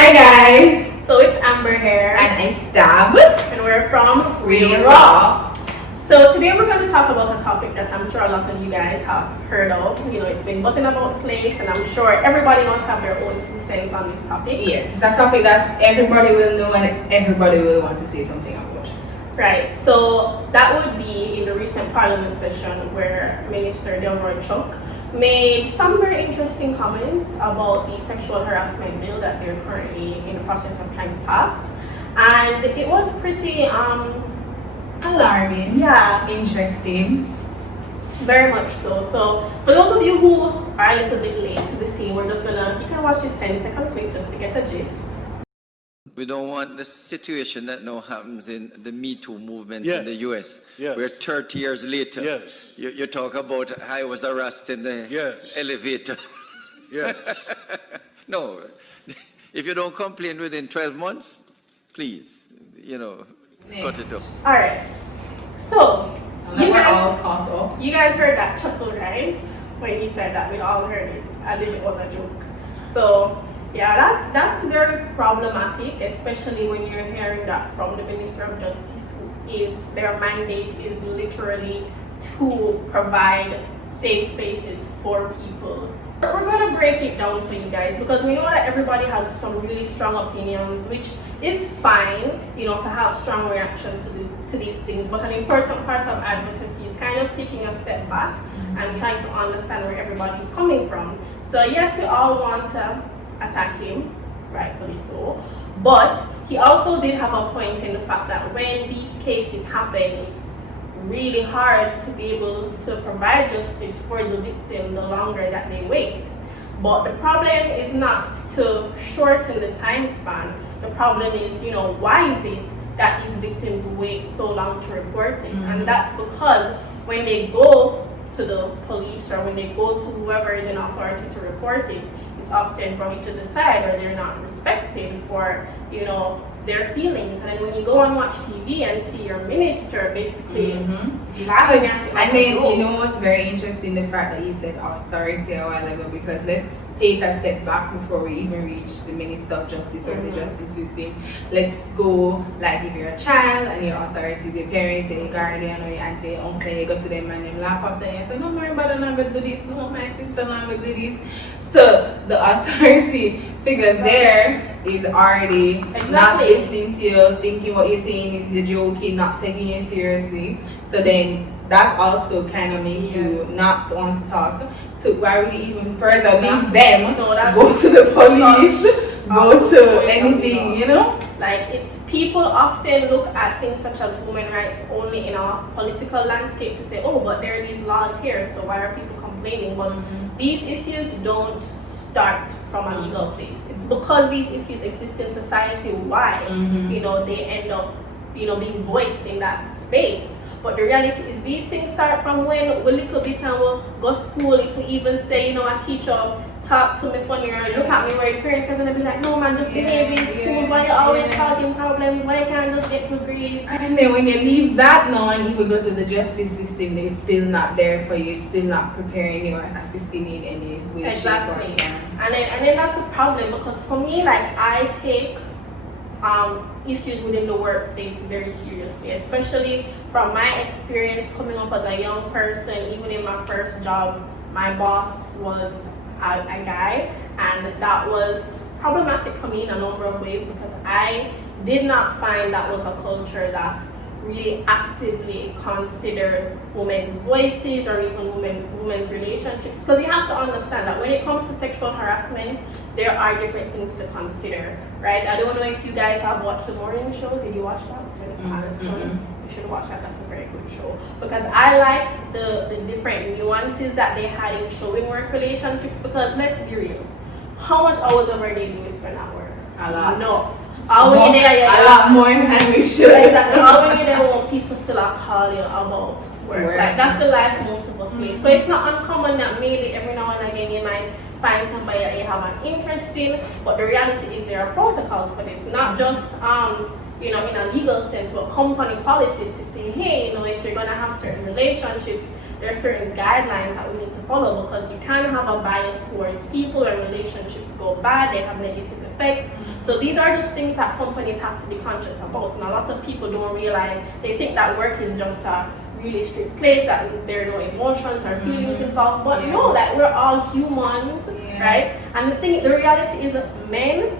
Hi guys! So it's Amber here. And I'm Stab. And we're from Real Raw. So today we're going to talk about a topic that I'm sure a lot of you guys have heard of. You know, it's been buzzing about the place and I'm sure everybody must have their own 2 cents on this topic. Yes, it's a topic that everybody will know and everybody will want to say something about. Right, so that would be in the recent parliament session where Minister Delroy Chuck made some very interesting comments about the sexual harassment bill that they're currently in the process of trying to pass. And it was pretty Alarming. Yeah. Interesting. Very much so. So for those of you who are a little bit late to the scene, we're just gonna, you can watch this 10-second clip just to get a gist. We don't want the situation that now happens in the Me Too movement Yes. in the US, Yes. where 30 years later, Yes. you talk about I was arrested in the Yes. elevator. Yes. No, if you don't complain within 12 months, please, cut it up. Alright. So And we're all caught up. you guys heard that chuckle, right? When he said that, we all heard it as if it was a joke. So yeah, that's very problematic, especially when you're hearing that from the Minister of Justice, who is their mandate is literally to provide safe spaces for people. We're gonna break it down for you guys because we know that everybody has some really strong opinions, which is fine, to have strong reactions to these things. But an important part of advocacy is kind of taking a step back and trying to understand where everybody's coming from. So yes, we all want to attack him, rightfully so, but he also did have a point in the fact that when these cases happen, it's really hard to be able to provide justice for the victim the longer that they wait. But the problem is not to shorten the time span. The problem is, why is it that these victims wait so long to report it? And that's because when they go to the police or when they go to whoever is in authority to report it, it's often brushed to the side or they're not respected for, their feelings. And then when you go and watch TV and see your minister basically laughing at it. And then, what's very interesting, the fact that you said authority a while ago, because let's take a step back before we even reach the Minister of Justice or the justice system. Let's go, like if you're a child and your authority is your parents and your guardian or your auntie, your uncle, and you go to them and they laugh after you and say, no, my brother not going to do this, no, my sister not going to do this. So the authority figure there is already not listening to you, thinking what you're saying is you're joking, not taking you seriously. So then that also kind of makes you not want to talk. To why would you even further leave them, go to the police, go to anything, Like, it's people often look at things such as women's rights only in a political landscape to say, oh, but there are these laws here, so why are people complaining? But these issues don't start from a legal place. It's because these issues exist in society why, they end up, being voiced in that space. But the reality is these things start from when we little bit and we'll go school. If we even say, a teacher talk to me funny or look at me where the parents are going to be like, no man, just behave in school. Why you always causing problems? Why you can't just get good grades? And then when you leave that now and even go to the justice system, it's still not there for you. It's still not preparing you or assisting you in any way, Exactly. shape, or form. And then that's the problem because for me, like, I take issues within the workplace very seriously, especially from my experience coming up as a young person. Even in my first job, my boss was a guy, and that was problematic for me in a number of ways because I did not find that was a culture that really actively considered women's voices or even women's relationships, because you have to understand that when it comes to sexual harassment, there are different things to consider, right? I don't know if you guys have watched the morning show. Did you watch that? You should watch that. That's a very good show because I liked the different nuances that they had in showing work relationships. Because let's be real, how much hours of our day do we spend at work? A lot. No. A lot more than we should. Exactly. All we need want people still call you about work. Like, that's the life most of us live. So it's not uncommon that maybe every now and again you might find somebody that you have an interest in, but the reality is there are protocols for this, not just in a legal sense, but company policies to say, hey, if you're gonna have certain relationships, there are certain guidelines that we need to follow, because you can have a bias towards people, and relationships go bad, they have negative effects. So these are just things that companies have to be conscious about, and a lot of people don't realize. They think that work is just a really strict place, that there are no emotions or feelings involved, but no, that we're all humans, right? And the reality is that men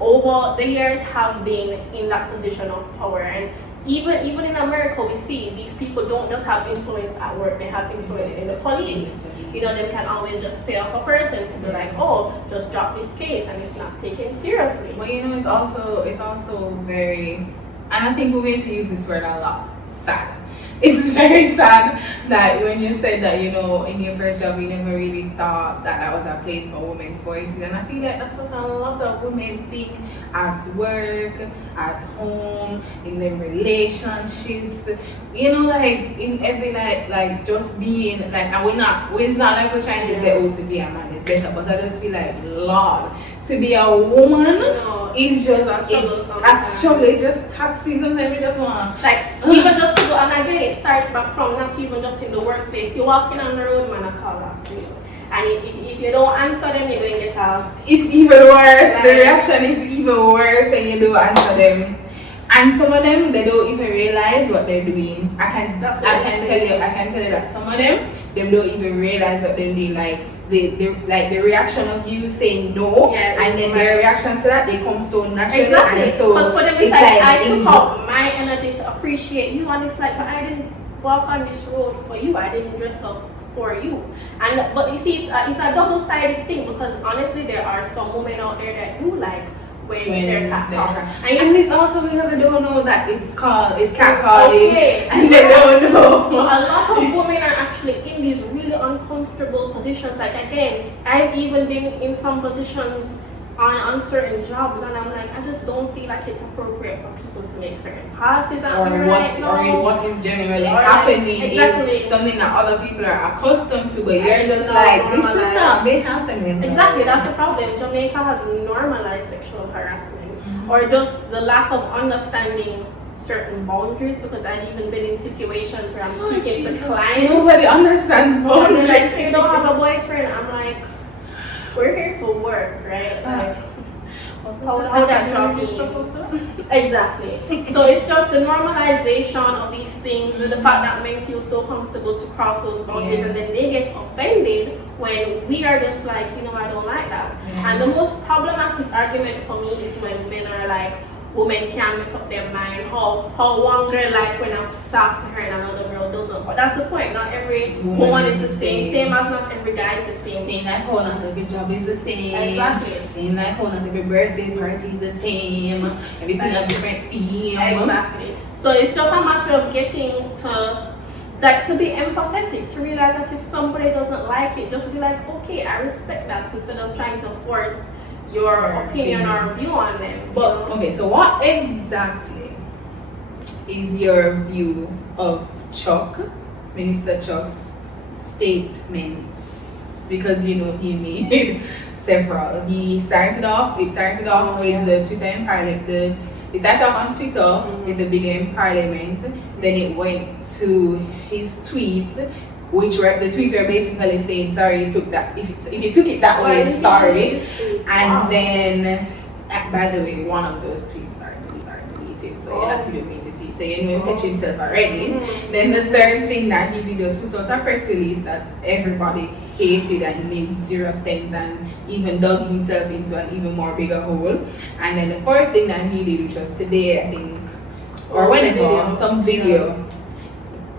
over the years have been in that position of power, and even in America, we see these people don't just have influence at work, they have influence in the police. You know, they can always just pay off a person to be like, oh, just drop this case, and it's not taken seriously. But you know, it's also very, and I think we're going to use this word a lot, sad. It's very sad that when you said that, you know, in your first job, you never really thought that was a place for women's voices. And I feel like that's what a lot of women think at work, at home, in their relationships. You know, like in every like just being like, and it's not like we're trying to say, oh, to be a man is better, but I just feel like, Lord, to be a woman is just a struggle. It's just taxing. Sometimes we just wanna even just to go, and again, it starts back from not even just in the workplace. You're walking on the road, man, I call that to you. And if you don't answer them, you're going to get out. It's even worse. The reaction is even worse when you don't answer them. And some of them, they don't even realize what they're doing. I can tell you that some of them don't even realize what they're doing. Like the reaction of you saying no, and then their reaction to that, they come so naturally. Exactly. And so because for them, it's like I took out my energy to appreciate you, and it's like, but I didn't walk on this road for you. I didn't dress up for you. But you see, it's a double-sided thing, because honestly, there are some women out there that do like when they're catcalling. And it's also because they don't know that it's catcalling, and they don't know. So a lot of women are actually in these really uncomfortable positions. Like again, I've even been in some positions on certain jobs, and I'm like, I just don't feel like it's appropriate for people to make certain passes at me right now. Or what is generally happening is something that other people are accustomed to, but you're just like, it should not be happening. Exactly, that's the problem. Jamaica has normalized sexual harassment, or just the lack of understanding certain boundaries, because I've even been in situations where I'm speaking to clients. Nobody understands boundaries. Like, say you don't have a boyfriend, I'm like, we're here to work, right? Like, how that job is exactly. So it's just the normalization of these things, and the fact that men feel so comfortable to cross those boundaries, and then they get offended when we are just like, you know, I don't like that. And the most problematic argument for me is when men are like, women can't make up their mind. How one girl like when I'm soft to her and another girl doesn't. But that's the point. Not every woman is the same. Same as not every guy is the same. Same like how not every job is the same. Exactly. Same like how not every birthday party is the same. Everything has different theme. Exactly. So it's just a matter of getting to be empathetic, to realize that if somebody doesn't like it, just be like, okay, I respect that, instead of trying to force your opinion or view on them. But okay, so what exactly is your view of Minister Chuck's statements? Because you know he made several. He started off with the Twitter in Parliament. It started off on Twitter with the bigger in Parliament. Then it went to his tweets, which were the tweets were basically saying, sorry you took that, if you took it that way, sorry. And then by the way, one of those tweets are deleted, so you're not even going to see, so you know him catch himself already. Then the third thing that he did was put out a press release that everybody hated and made zero sense, and even dug himself into an even more bigger hole. And then the fourth thing that he did, which was today, I think, or whenever, some video.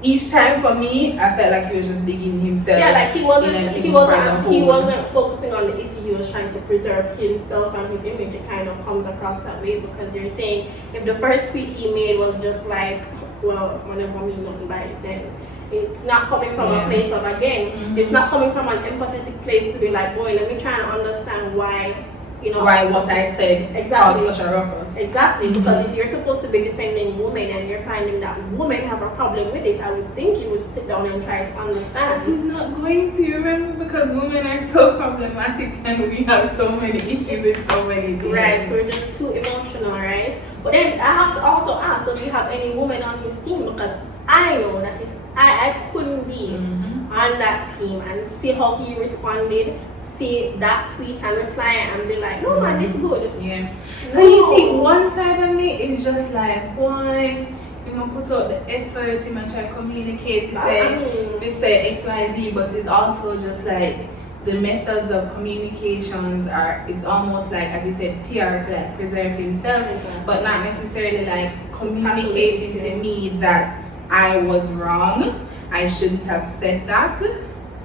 Each time for me, I felt like he was just digging himself. Yeah, like he wasn't focusing on the issue. He was trying to preserve himself and his image. It kind of comes across that way, because you're saying if the first tweet he made was just like, well, whenever mean nothing by it, then it's not coming from a place of, again, it's not coming from an empathetic place to be like, boy, let me try and understand why. You know, why what I said caused such a ruckus. Exactly, because if you're supposed to be defending women and you're finding that women have a problem with it, I would think you would sit down and try to understand. But he's not going to, remember, because women are so problematic and we have so many issues in so many things. Right, we're just too emotional, right? But then I have to also ask, does he have any women on his team? Because I know that if I couldn't be on that team and see how he responded, see that tweet and reply and be like, no man, this is good. Yeah. No. But you see, one side of me is just like, boy, you might put out the effort, you might try to communicate, we say XYZ, but it's also just like the methods of communications are, it's almost like, as you said, PR to like preserve himself, but not necessarily like communicating to me that I was wrong, I shouldn't have said that.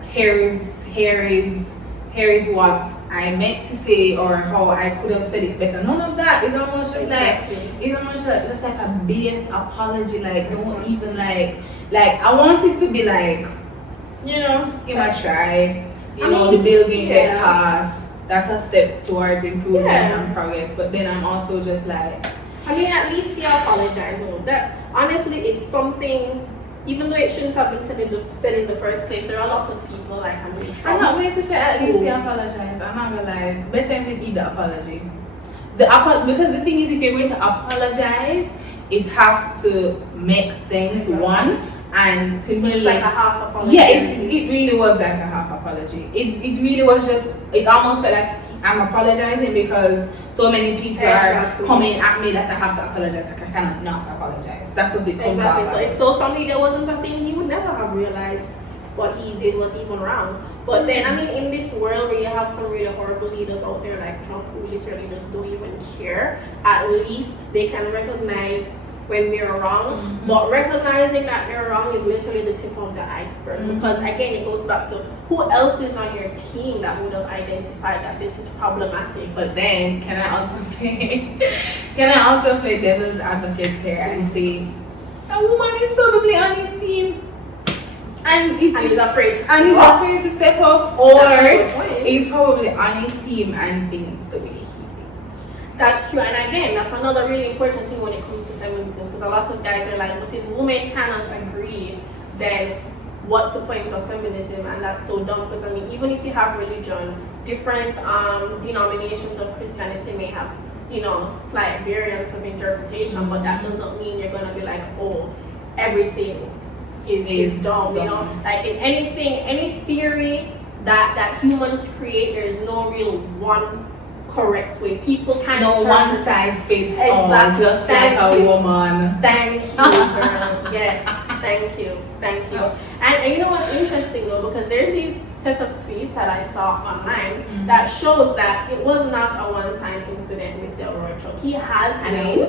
Here is what I meant to say, or how I could have said it better. None of that. It's almost just like just like a BS apology. Like don't even like I want it to be like, you know, you might try. The bill game get passed. That's a step towards improvement and progress. But then I'm also just like, I mean, at least he apologized. No, that honestly, it's something. Even though it shouldn't have been said in the first place, there are lots of people like I'm not going to say at least he apologized. I'm not gonna lie. Better him didn't need the apology. Because the thing is, if you're going to apologize, it has to make sense. One, and to me, it's like a half apology. Yeah, it really was like a half apology. It really was just. It almost felt like I'm apologizing because so many people are coming at me that I have to apologize. Like I cannot not apologize. That's what it comes out. So if social media wasn't a thing, he would never have realized what he did was even wrong. But then, I mean, in this world where you have some really horrible leaders out there like Trump who literally just don't even care, at least they can recognize when they're wrong. But recognizing that they're wrong is literally the tip of the iceberg. Because again, it goes back to who else is on your team that would have identified that this is problematic. But then, can I also play devil's advocate here and say a woman is probably on his team and he's afraid to step up, or he's probably on his team and thinks the way he thinks. That's true, and again, that's another really important thing when it comes to feminism, because a lot of guys are like, but if women cannot agree, then what's the point of feminism? And that's so dumb, because I mean, even if you have religion, different denominations of Christianity may have, slight variants of interpretation, but that doesn't mean you're gonna be like, oh, everything is dumb. Like in any theory that humans create, there is no real one correct way. People can't. No one size fits all. Just like a woman. Thank you, girl. Yes, thank you. And you know what's interesting though, because there's these set of tweets that I saw online that shows that it was not a one-time incident with Del Rocho. He has made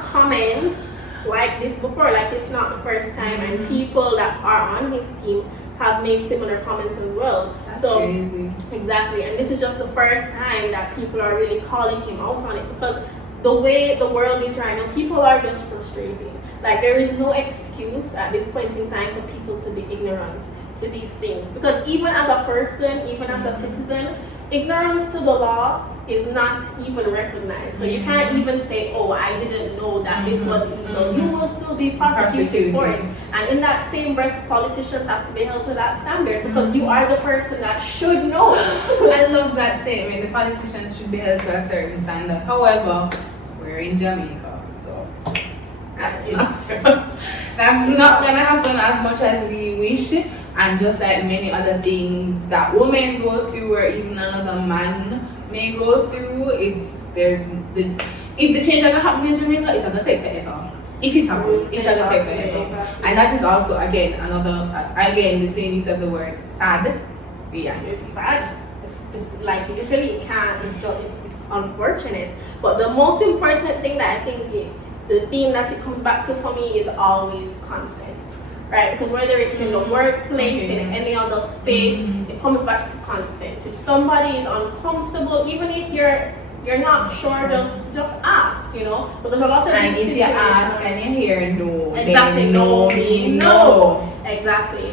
comments like this before, like it's not the first time, and people that are on his team have made similar comments as well. That's so crazy. Exactly, and this is just the first time that people are really calling him out on it, because the way the world is right now, people are just frustrated. Like there is no excuse at this point in time for people to be ignorant to these things, because even as a person, even as a citizen, ignorance to the law is not even recognized. So you can't even say, oh, I didn't know that this was illegal. You will still be prosecuted for it. And in that same breath, politicians have to be held to that standard, because you are the person that should know. I love that statement. The politicians should be held to a certain standard. However, we're in Jamaica, so that's not gonna happen as much as we wish. And just like many other things that women go through, or even another man may go through, if the change are gonna happen in Jamaica, it's gonna take forever. If it happens, it's gonna take forever. Exactly. And that is also again the same use of the word sad reality. It's sad. It's like literally it can't. It's unfortunate. But the most important thing that I think the theme that it comes back to for me is always consent. Right, because whether it's in the workplace, in any other space, it comes back to consent. If somebody is uncomfortable, even if you're not sure, just ask, because a lot of and these if you ask and you hear no, exactly, then no means no. Exactly.